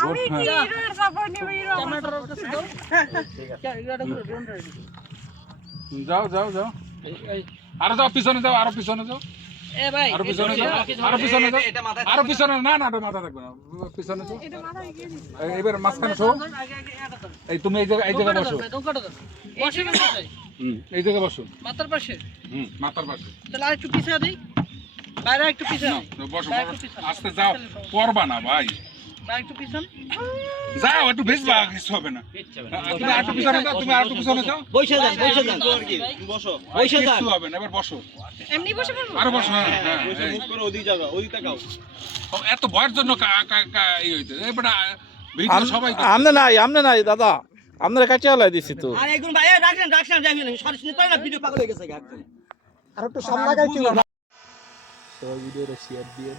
আমি কি হিরোর সাপোর্ট নিব হিরো আমার কাছে দাও কে- এটা করে ড্রোন রেডি যাও যাও যাও। এই আরও যাও পিছনে যাও আরও পিছনে যাও। এ ভাই আরও পিছনে যাও আরও পিছনে যাও। আরও পিছনে না না মাথা থাকবে না। পিছনে যাও। এবার মাঝখানে শো। এই তুমি এই জায়গায় এই জায়গায় বসো। বসে হুম এই জায়গায় বসো। মাথার পাশে? হুম মাথার পাশে। তাহলে আর একটু পিছিয়ে দিই। বাইরে একটু পিছিয়ে নাও, বসো পিছনে। আস্তে যাও। পড়বা না ভাই। পিছন যাও একটু ভিজবা কিছু হবে না। তুমি আর পিছনে যাও তুমি আর পিছনে যাও। বসে যান বসে যান। বসো। বসে যান। কিছু হবে না এবার বসো। এমনি বসে পড়ব? আরও বসো হ্যাঁ হ্যাঁ মুখ করে ওদিক যাও ওদিক তাকাও। এত ভয়ের জন্য কা- কা- কা- এই হইতে। এবার ভিডিও সবাই আমনে নাই আমনে নাই দাদা। আপনার কাছে আলাই দিছি তো। আর একজন ভাই রাখেন রাখেন যাবেন সরাসরি পারে না ভিডিও পাগল হয়ে গেছে একদম। আর একটু সামনে গাইছি সবাই ভিডিওটা শেয়ার দিয়েন